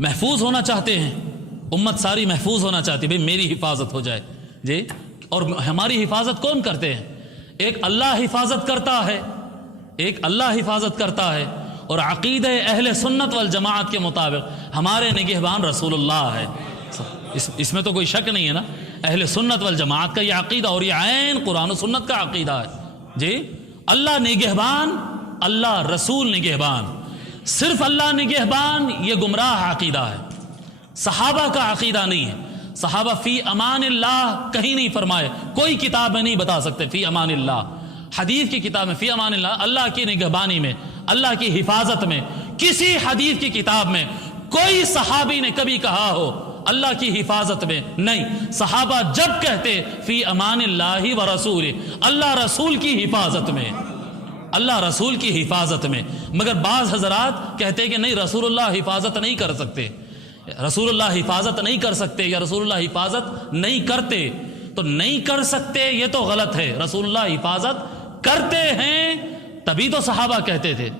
महफूज होना चाहते हैं, उम्मत सारी महफूज होना चाहती है, भाई मेरी हिफाजत हो जाए जी। और हमारी हिफाजत कौन करते हैं? एक अल्लाह हिफाजत करता है, एक अल्लाह हिफाजत करता है, और अक़ीदे अहले सुन्नत वल जमाअत के मुताबिक हमारे निगहबान रसूलुल्लाह है। इसमें तो कोई शक नहीं है ना। अहले सुन्नत वल जमाअत का ये अक़ीदा, और ये ऐन कुरान और सुन्नत का अक़ीदा है जी। अल्लाह निगहबान, अल्लाह रसूल निगहबान, सिर्फ अल्लाह निगहबान, ये गुमराह अक़ीदा है, सहाबा का अक़ीदा नहीं है। सहाबा फ़ी अमानिल्लाह कहीं नहीं फरमाए, कोई किताब में नहीं बता सकते फ़ी अमानिल्लाह। हदीस की किताब में फ़ी अमानिल्लाह, अल्लाह की निगहबानी में, अल्लाह की हिफाजत में, किसी हदीस की किताब में कोई सहाबी ने कभी कहा हो अल्लाह की हिफाजत में, नहीं। सहाबा जब कहते फ़ी अमानिल्लाहि व रसूल, अल्लाह रसूल की हिफाजत में, अल्लाह रसूल की हिफाजत में। मगर बाज़ हज़रात कहते कि नहीं, रसूलुल्लाह हिफाजत नहीं कर सकते, रसूलुल्लाह हिफाजत नहीं कर सकते, या रसूलुल्लाह हिफाजत नहीं करते। तो नहीं कर सकते ये तो गलत है, रसूलुल्लाह हिफाजत करते हैं तभी तो सहाबा कहते थे।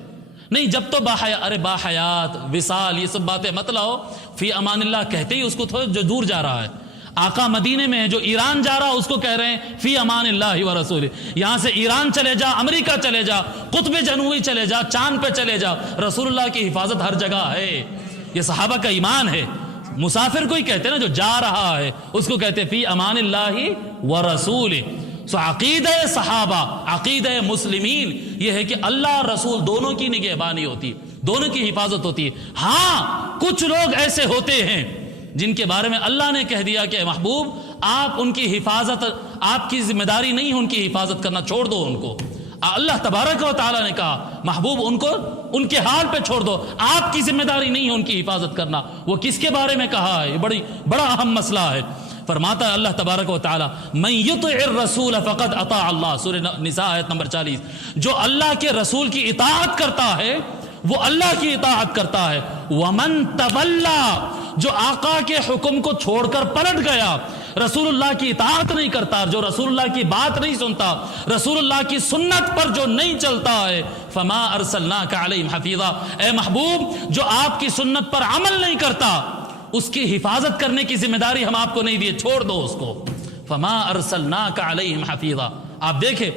नहीं, जब तो अरे बाहयात विसाल ये सब बातें मत लाओ, फ़ी अमानिल्लाह कहते ही उसको थोड़ा जो दूर जा रहा है। आका मदीने में है, जो ईरान जा रहा है उसको कह रहे हैं फ़ी अमानिल्लाहि व रसूल। यहाँ से ईरान चले जा, अमेरिका चले जा, कुतुब जनूबी चले जा, चांद पे चले जा, रसूलुल्लाह की हिफाजत हर जगह है। ये सहाबा का ईमान है। मुसाफिर को ही कहते हैं ना, जो जा रहा है उसको कहते हैं फ़ी अमानिल्लाहि व रसूल। सो अक़ीदे सहाबा, अक़ीदे मुस्लिमीन ये है कि अल्लाह रसूल दोनों की निगहबानी होती है, दोनों की हिफाजत होती है। हाँ, कुछ लोग ऐसे होते हैं जिनके बारे में अल्लाह ने कह दिया कि महबूब आप उनकी हिफाजत, आपकी जिम्मेदारी नहीं है उनकी हिफाजत करना, छोड़ दो उनको। अल्लाह तबारक व तआला ने कहा महबूब उनको उनके हाल पे छोड़ दो, आपकी जिम्मेदारी नहीं है उनकी हिफाजत करना। वो किसके बारे में कहा है? बड़ा अहम मसला है। फरमाता है अल्लाह तबारक व तआला, मन युतिइर रसूल फ़क़द अता अल्लाह, सूरह निसा आयत नंबर 40। जो अल्लाह के रसूल की इताअत करता है वो अल्लाह की इताअत करता है। वमन तवल्ला, जो आका के हुक्म को छोड़कर पलट गया, रसूलुल्लाह की इताअत नहीं करता, जो रसूलुल्लाह की बात नहीं सुनता, रसूलुल्लाह की सुन्नत पर जो नहीं चलता है, फमा अरसलनाका अलैहिम हफीज़ा, ए महबूब जो आपकी सुन्नत पर अमल नहीं करता उसकी हिफाजत करने की जिम्मेदारी हम आपको नहीं दिए, छोड़ दो उसको। फमा अरसलनाका अलैहिम हफीज़ा। आप देखें,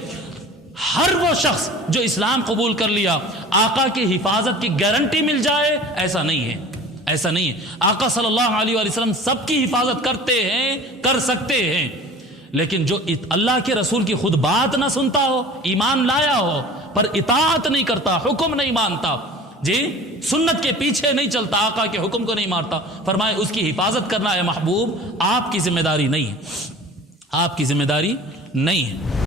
हर वो शख्स जो इस्लाम कबूल कर लिया, आका की हिफाजत की गारंटी मिल जाए, ऐसा नहीं है, ऐसा नहीं है। आका सल्लल्लाहु अलैहि वसल्लम सबकी हिफाजत करते हैं, कर सकते हैं, लेकिन जो अल्लाह के रसूल की खुद बात ना सुनता हो, ईमान लाया हो पर इताअत नहीं करता, हुक्म नहीं मानता जी, सुन्नत के पीछे नहीं चलता, आका के हुक्म को नहीं मारता, फरमाए उसकी हिफाजत करना है महबूब आपकी जिम्मेदारी नहीं है, आपकी जिम्मेदारी नहीं है।